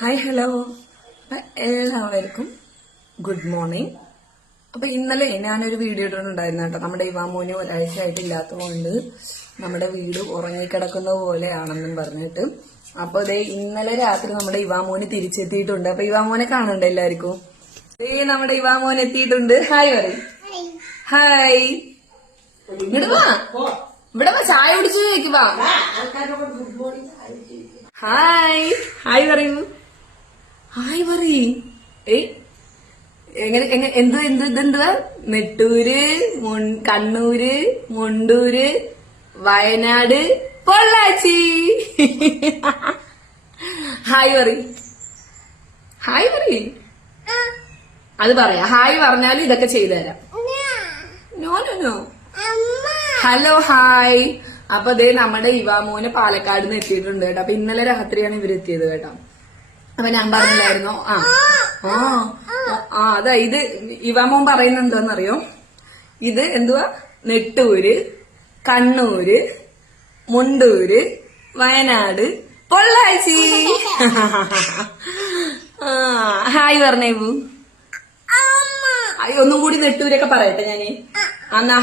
Hi hello എല്ലാവർക്കും good morning. അപ്പൊ ഇന്നലെ ഞാനൊരു വീഡിയോ ഇട്ടിട്ടുണ്ടായിരുന്നു കേട്ടോ. നമ്മുടെ ഇവാമോന് ഒരാഴ്ചയായിട്ട് ഇല്ലാത്തതുകൊണ്ട് നമ്മുടെ വീട് ഉറങ്ങിക്കിടക്കുന്ന പോലെയാണെന്നും പറഞ്ഞിട്ട്. അപ്പൊ ദേ ഇന്നലെ രാത്രി നമ്മുടെ ഇവാമോന് തിരിച്ചെത്തിയിട്ടുണ്ട്. അപ്പൊ ഇവാമോനെ കാണണ്ട എല്ലാവർക്കും. നമ്മുടെ ഇവാമോൻ എത്തിയിട്ടുണ്ട്. ഹായ് പറയും. ഹായ്, ഇങ്ങോട്ട് വാ, ഇവിടെ വാ, ചായ കുടിച്ചു വെക്കുവാ. ഹായ് ഹായ് പറയൂ. ഹായ് പറയ്. ഇതെന്തുവാ? നെട്ടൂര്, കണ്ണൂര്, മുണ്ടൂര്, വയനാട്, പൊള്ളാച്ചി. ഹായ് പറയ്. ഹായ് പറയ്. അത് പറയാ. ഹായ് പറഞ്ഞാൽ ഇതൊക്കെ ചെയ്തു തരാം. No no no. Hello hi. അപ്പൊ ദേ നമ്മുടെ ഇവാമോന് പാലക്കാട് നിന്ന് എത്തിയിട്ടുണ്ട് കേട്ടോ. അപ്പൊ ഇന്നലെ രാത്രിയാണ് ഇവരെത്തിയത് കേട്ടോ. അപ്പൊ ഞാൻ പറഞ്ഞില്ലായിരുന്നോ? അതാ ഇത് ഇവാമോൻ പറയുന്നത് എന്താന്നറിയോ? ഇത് എന്തുവാ? നെട്ടൂര്, കണ്ണൂര്, മുണ്ടൂര്, വയനാട്, പൊള്ളാച്ചി. ഹായ് പറഞ്ഞേവു. ഒന്നും കൂടി നെട്ടൂരൊക്കെ പറയട്ടെ ഞാന്. എന്നാ